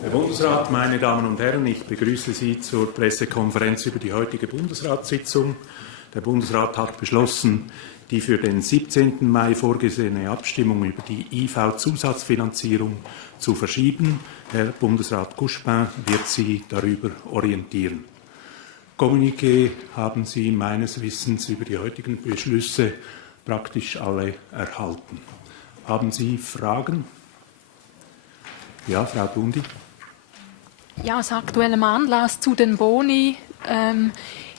Herr Bundesrat, meine Damen und Herren, ich begrüße Sie zur Pressekonferenz über die heutige Bundesratssitzung. Der Bundesrat hat beschlossen, die für den 17. Mai vorgesehene Abstimmung über die IV-Zusatzfinanzierung zu verschieben. Herr Bundesrat Couchepin wird Sie darüber orientieren. Kommuniqué haben Sie meines Wissens über die heutigen Beschlüsse praktisch alle erhalten. Haben Sie Fragen? Ja, Frau Bundi. Ja, aus aktuellem Anlass zu den Boni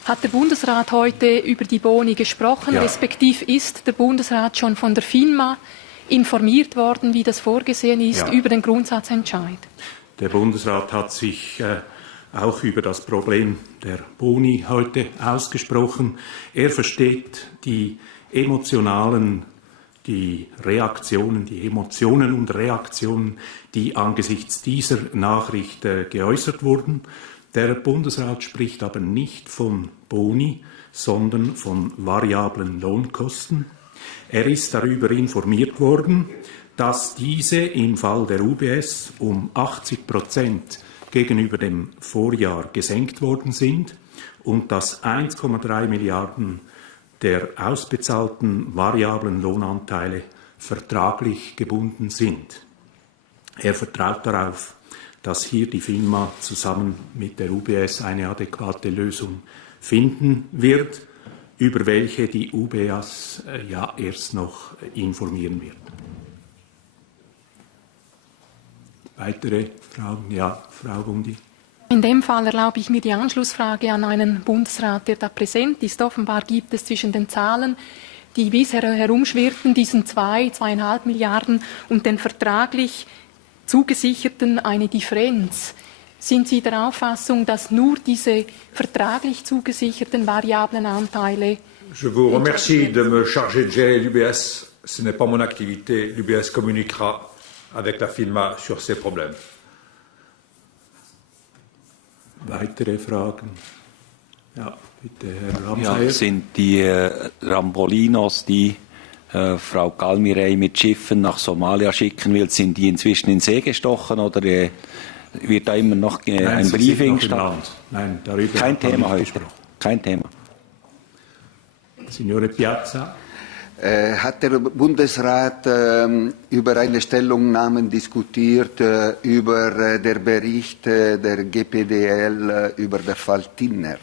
hat der Bundesrat heute über die Boni gesprochen, Ja. respektiv ist der Bundesrat schon von der FINMA informiert worden, wie das vorgesehen ist, Ja. über den Grundsatzentscheid. Der Bundesrat hat sich auch über das Problem der Boni heute ausgesprochen. Er versteht die Emotionen und Reaktionen, die angesichts dieser Nachricht geäußert wurden. Der Bundesrat spricht aber nicht von Boni, sondern von variablen Lohnkosten. Er ist darüber informiert worden, dass diese im Fall der UBS um 80% gegenüber dem Vorjahr gesenkt worden sind und dass 1,3 Milliarden der ausbezahlten variablen Lohnanteile vertraglich gebunden sind. Er vertraut darauf, dass hier die FINMA zusammen mit der UBS eine adäquate Lösung finden wird, über welche die UBS ja erst noch informieren wird. Weitere Fragen? Ja, Frau Bundi. In dem Fall erlaube ich mir die Anschlussfrage an einen Bundesrat, der da präsent ist. Offenbar gibt es zwischen den Zahlen, die bisher herumschwirrten, diesen 2,5 Milliarden und den vertraglich zugesicherten eine Differenz. Sind Sie der Auffassung, dass nur diese vertraglich zugesicherten variablen Anteile... Je vous remercie de me charger de gérer l'UBS. Ce n'est pas mon activité. L'UBS communiquera avec la FINMA sur ces problèmes. Weitere Fragen? Ja, bitte, Herr Ramsayer. Ja, sind die Rambolinos, die Frau Galmirei mit Schiffen nach Somalia schicken will, sind die inzwischen in den See gestochen oder wird da immer noch ein Briefing statt? Nein, darüber kein Thema heute. Kein Thema. Signore Piazza. Hat der Bundesrat über eine Stellungnahme diskutiert, über den Bericht der GPDL über den Fall Tinner?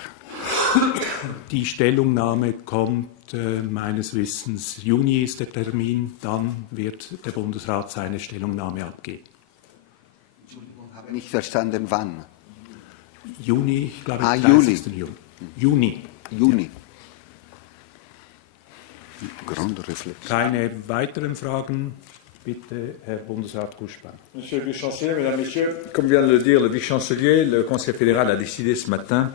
Die Stellungnahme kommt meines Wissens, Juni ist der Termin, dann wird der Bundesrat seine Stellungnahme abgeben. Entschuldigung, habe nicht verstanden, wann? Juni, ich glaube, 30. Juni. Juni. Keine weiteren Fragen? Bitte, Herr Bundesrat Couchepin. Monsieur le Vice-Chancelier, Mesdames, Messieurs, comme vient de le dire le Vice-Chancelier, le Conseil fédéral a décidé ce matin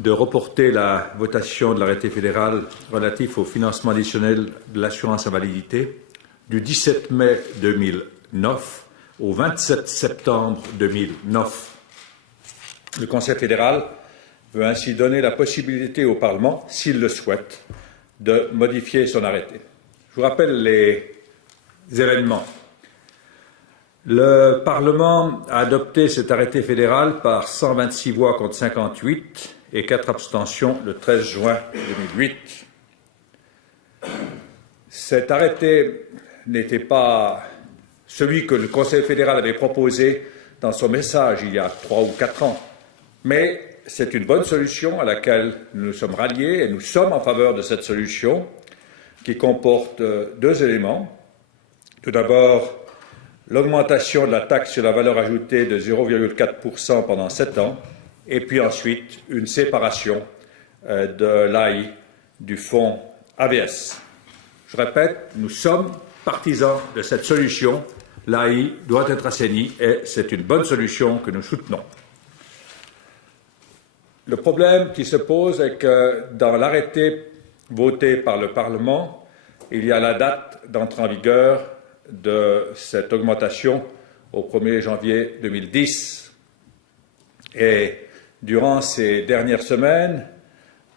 de reporter la votation de l'arrêté fédéral relatif au financement additionnel de l'assurance invalidité du 17 mai 2009 au 27 septembre 2009. Le Conseil fédéral veut ainsi donner la possibilité au Parlement, s'il le souhaite, de modifier son arrêté. Je vous rappelle les événements. Le Parlement a adopté cet arrêté fédéral par 126 voix contre 58 et 4 abstentions le 13 juin 2008. Cet arrêté n'était pas celui que le Conseil fédéral avait proposé dans son message il y a 3 ou 4 ans, mais c'est une bonne solution à laquelle nous nous sommes ralliés et nous sommes en faveur de cette solution qui comporte deux éléments. Tout d'abord, l'augmentation de la taxe sur la valeur ajoutée de 0,4% pendant 7 ans, et puis ensuite une séparation de l'AI du fonds AVS. Je répète, nous sommes partisans de cette solution. L'AI doit être assainie et c'est une bonne solution que nous soutenons. Le problème qui se pose est que dans l'arrêté voté par le Parlement, il y a la date d'entrée en vigueur de cette augmentation au 1er janvier 2010. Et durant ces dernières semaines,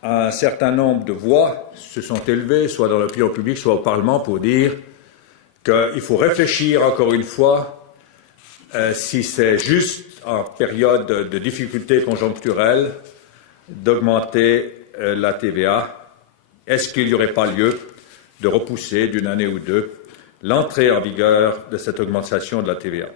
un certain nombre de voix se sont élevées, soit dans l'opinion publique, soit au Parlement, pour dire qu'il faut réfléchir encore une fois si c'est juste en période de difficultés conjoncturelles d'augmenter la TVA. Est-ce qu'il n'y aurait pas lieu de repousser d'une année ou deux l'entrée en vigueur de cette augmentation de la TVA?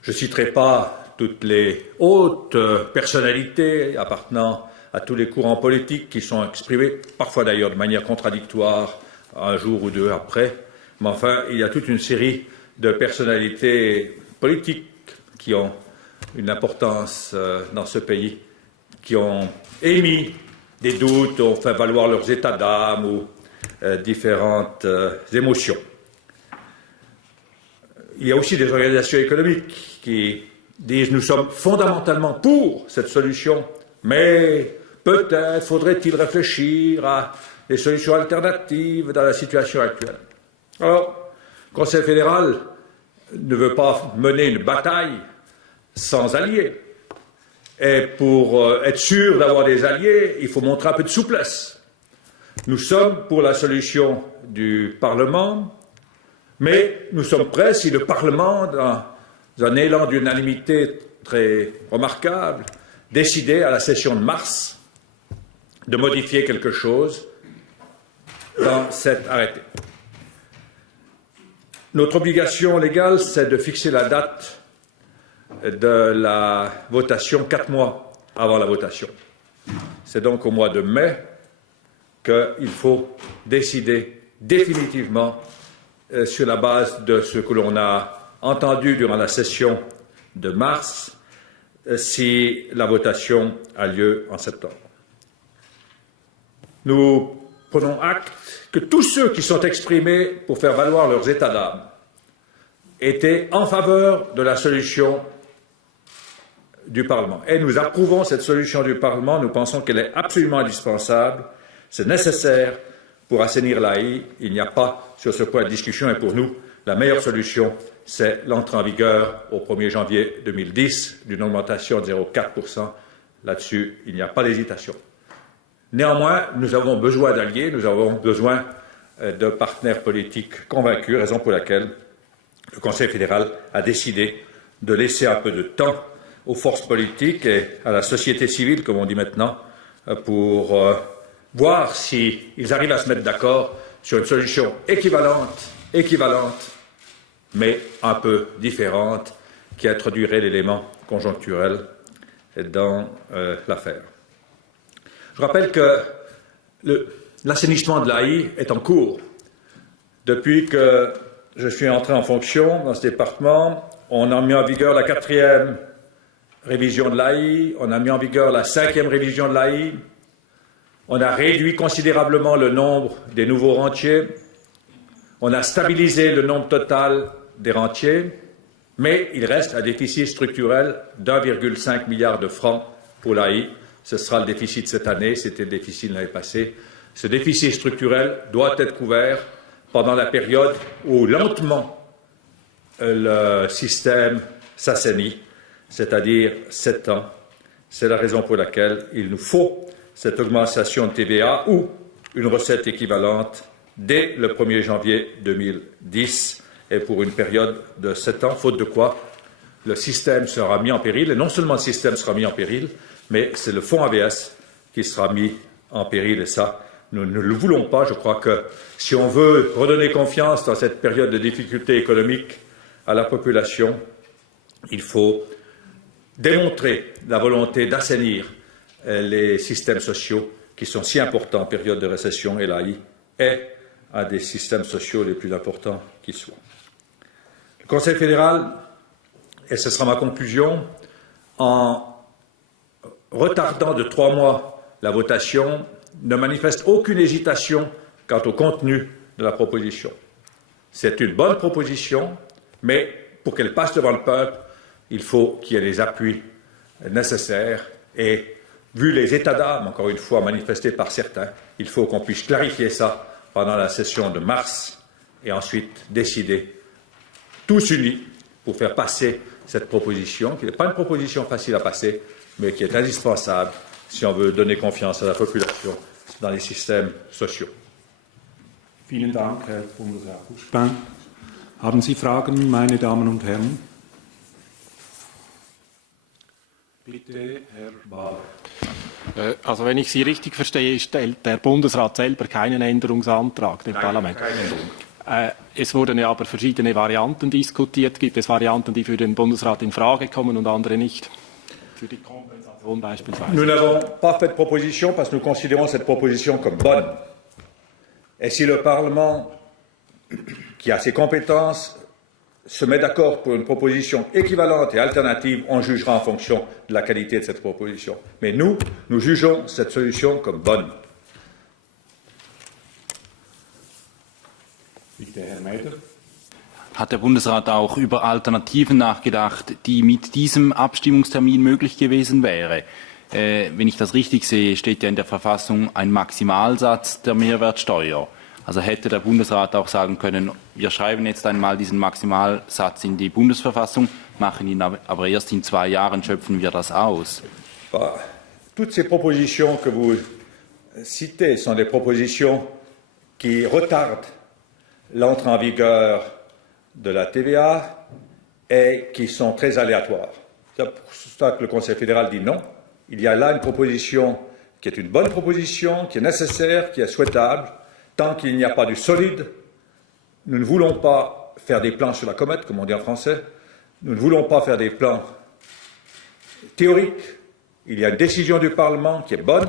Je ne citerai pas toutes les hautes personnalités appartenant à tous les courants politiques qui sont exprimés, parfois d'ailleurs de manière contradictoire, un jour ou deux après, mais enfin, il y a toute une série de personnalités politiques qui ont une importance dans ce pays, qui ont émis des doutes, ont fait valoir leurs états d'âme ou différentes émotions. Il y a aussi des organisations économiques qui disent « nous sommes fondamentalement pour cette solution, mais peut-être faudrait-il réfléchir à des solutions alternatives dans la situation actuelle ». Alors, le Conseil fédéral ne veut pas mener une bataille sans alliés. Et pour être sûr d'avoir des alliés, il faut montrer un peu de souplesse. Nous sommes pour la solution du Parlement, mais nous sommes prêts, si le Parlement, dans un élan d'unanimité très remarquable, décidait à la session de mars de modifier quelque chose dans cet arrêté. Notre obligation légale, c'est de fixer la date de la votation 4 mois avant la votation. C'est donc au mois de mai qu'il faut décider définitivement sur la base de ce que l'on a entendu durant la session de mars, si la votation a lieu en septembre. Nous prenons acte que tous ceux qui sont exprimés pour faire valoir leurs états d'âme étaient en faveur de la solution du Parlement. Et nous approuvons cette solution du Parlement, nous pensons qu'elle est absolument indispensable, c'est nécessaire pour assainir l'AI, il n'y a pas sur ce point de discussion et pour nous, la meilleure solution, c'est l'entrée en vigueur au 1er janvier 2010 d'une augmentation de 0,4%. Là-dessus, il n'y a pas d'hésitation. Néanmoins, nous avons besoin d'alliés, nous avons besoin de partenaires politiques convaincus, raison pour laquelle le Conseil fédéral a décidé de laisser un peu de temps aux forces politiques et à la société civile, comme on dit maintenant, pour voir s'ils arrivent à se mettre d'accord sur une solution équivalente, mais un peu différente, qui introduirait l'élément conjoncturel dans l'affaire. Je rappelle que l'assainissement de l'AI est en cours. Depuis que je suis entré en fonction dans ce département, on a mis en vigueur la 4e révision de l'AI, on a mis en vigueur la 5e révision de l'AI, on a réduit considérablement le nombre des nouveaux rentiers, on a stabilisé le nombre total des rentiers, mais il reste un déficit structurel d'1,5 milliard de francs pour l'AI. Ce sera le déficit cette année, c'était le déficit l'année passée. Ce déficit structurel doit être couvert pendant la période où lentement le système s'assainit, c'est-à-dire 7 ans. C'est la raison pour laquelle il nous faut cette augmentation de TVA ou une recette équivalente dès le 1er janvier 2010 et pour une période de 7 ans, faute de quoi le système sera mis en péril. Et non seulement le système sera mis en péril, mais c'est le fonds AVS qui sera mis en péril et ça, nous ne le voulons pas. Je crois que si on veut redonner confiance dans cette période de difficulté économique à la population, il faut démontré la volonté d'assainir les systèmes sociaux qui sont si importants en période de récession, et l'AI est un des systèmes sociaux les plus importants qui soient. Le Conseil fédéral, et ce sera ma conclusion, en retardant de 3 mois la votation, ne manifeste aucune hésitation quant au contenu de la proposition. C'est une bonne proposition, mais pour qu'elle passe devant le peuple, il faut qu'il y ait les appuis nécessaires et, vu les états d'âme, encore une fois, manifestés par certains, il faut qu'on puisse clarifier ça pendant la session de mars et ensuite décider tous unis pour faire passer cette proposition, qui n'est pas une proposition facile à passer, mais qui est indispensable si on veut donner confiance à la population dans les systèmes sociaux. Vielen Dank, Herr Bundesrat Buschbein. Haben Sie Fragen, meine Damen und Herren? Bitte, Herr Bader. Also wenn ich Sie richtig verstehe, stellt der Bundesrat selber keinen Änderungsantrag dem Parlament. Keine Änderung. Es wurden ja aber verschiedene Varianten diskutiert. Gibt es Varianten, die für den Bundesrat in Frage kommen und andere nicht? Für die Kompensation beispielsweise. Nous n'avons pas fait de proposition parce que nous considérons cette proposition comme bonne. Et si le Parlement, qui a ses compétences, se met d'accord pour une proposition équivalente et alternative, on jugera en fonction de la qualité de cette proposition. Mais nous jugeons cette solution comme bonne. Bitte, Herr Meider. Hat der Bundesrat auch über Alternativen nachgedacht, die mit diesem Abstimmungstermin möglich gewesen wäre? Wenn ich das richtig sehe, steht ja in der Verfassung ein Maximalsatz der Mehrwertsteuer. Also hätte der Bundesrat auch sagen können, wir schreiben jetzt einmal diesen Maximalsatz in die Bundesverfassung, machen ihn aber erst in 2 Jahren, schöpfen wir das aus. Toutes ces propositions que vous citez sont des propositions qui retardent l'entrée en vigueur de la TVA et qui sont très aléatoires. C'est pour ça que le Conseil fédéral dit non. Il y a là une proposition qui est une bonne proposition, qui est nécessaire, qui est souhaitable. Tant qu'il n'y a pas du solide, nous ne voulons pas faire des plans sur la comète, comme on dit en français. Nous ne voulons pas faire des plans théoriques. Il y a une décision du Parlement qui est bonne.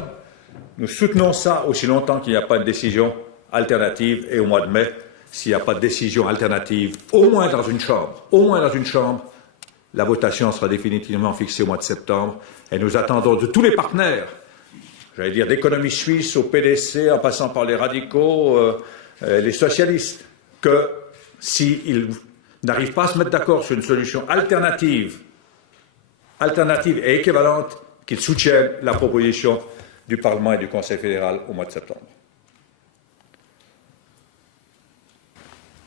Nous soutenons ça aussi longtemps qu'il n'y a pas de décision alternative. Et au mois de mai, s'il n'y a pas de décision alternative, au moins dans une chambre, la votation sera définitivement fixée au mois de septembre. Et nous attendons de tous les partenaires, j'allais dire d'économie suisse au PDC, en passant par les radicaux, les socialistes, que s'ils n'arrivent pas à se mettre d'accord sur une solution alternative et équivalente, qu'ils soutiennent la proposition du Parlement et du Conseil fédéral au mois de septembre.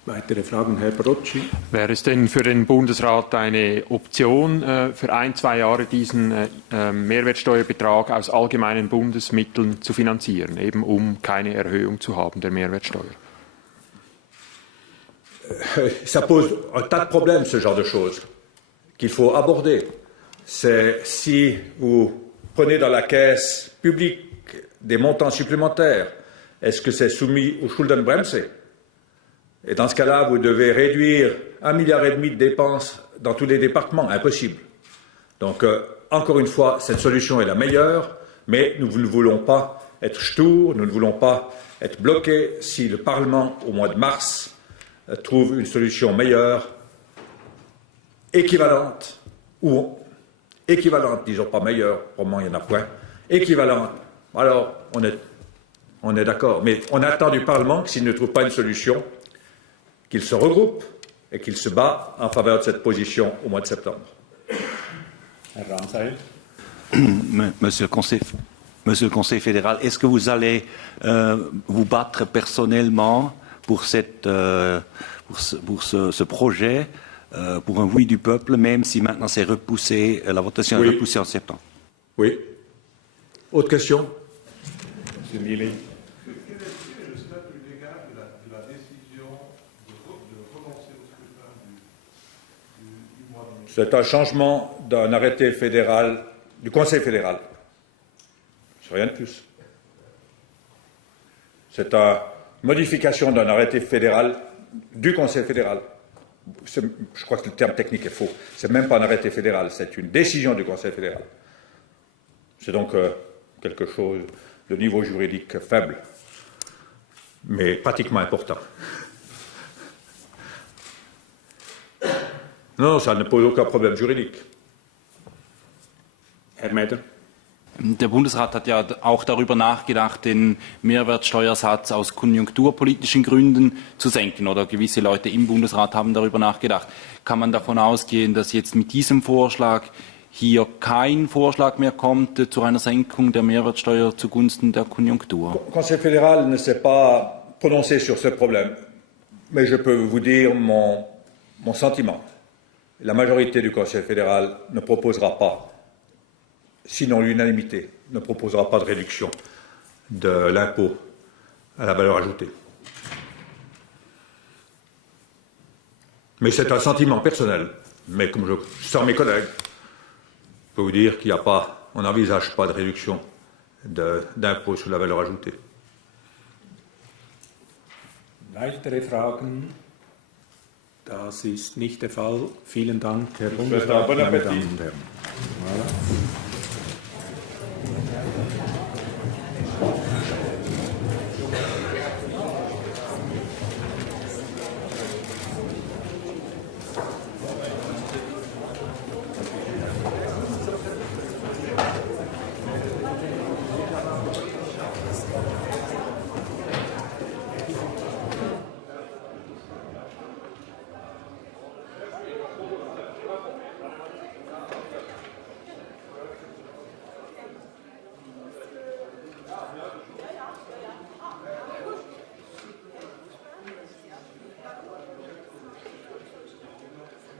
Weitere Fragen, Herr Brocci. Wäre es denn für den Bundesrat eine Option, für 1-2 Jahre diesen Mehrwertsteuerbetrag aus allgemeinen Bundesmitteln zu finanzieren, eben um keine Erhöhung zu haben der Mehrwertsteuer? Ça pose un tas de problèmes, ce genre de choses, qu'il faut aborder. C'est si vous prenez dans la caisse publique des montants supplémentaires, est-ce que c'est soumis au Schuldenbremse? Et dans ce cas-là, vous devez réduire 1,5 milliard de dépenses dans tous les départements. Impossible. Donc, encore une fois, cette solution est la meilleure, mais nous ne voulons pas être ch'tour, nous ne voulons pas être bloqués si le Parlement, au mois de mars, trouve une solution meilleure, équivalente, disons pas meilleure, au moins il n'y en a point, équivalente. Alors, on est d'accord. Mais on attend du Parlement que s'il ne trouve pas une solution, qu'il se regroupe et qu'il se bat en faveur de cette position au mois de septembre. Monsieur le Conseil fédéral, est-ce que vous allez vous battre personnellement pour ce projet, pour un oui du peuple, même si maintenant c'est repoussé, la votation est repoussée en septembre? Oui. Autre question? Monsieur Millet. C'est un changement d'un arrêté fédéral, du Conseil fédéral. C'est rien de plus. C'est une modification d'un arrêté fédéral du Conseil fédéral. je crois que le terme technique est faux. Ce n'est même pas un arrêté fédéral, c'est une décision du Conseil fédéral. C'est donc quelque chose de niveau juridique faible, mais pratiquement important. Non, ça ne pose aucun problème juridique. Herr Meder. Der Bundesrat hat ja auch darüber nachgedacht, den Mehrwertsteuersatz aus konjunkturpolitischen Gründen zu senken. Oder gewisse Leute im Bundesrat haben darüber nachgedacht. Kann man davon ausgehen, dass jetzt mit diesem Vorschlag hier kein Vorschlag mehr kommt zu einer Senkung der Mehrwertsteuer zugunsten der Konjunktur? Le Conseil fédéral ne s'est pas prononcé sur ce problème, mais je peux vous dire mon sentiment. La majorité du Conseil fédéral ne proposera pas, sinon l'unanimité, ne proposera pas de réduction de l'impôt à la valeur ajoutée. Mais c'est un sentiment personnel. Mais comme je sens mes collègues, je peux vous dire qu'il n'y a pas, on n'envisage pas de réduction d'impôt sur la valeur ajoutée. Weitere Fragen? Das ist nicht der Fall. Vielen Dank, Herr Bundesrat, meine Damen und Herren. Voilà.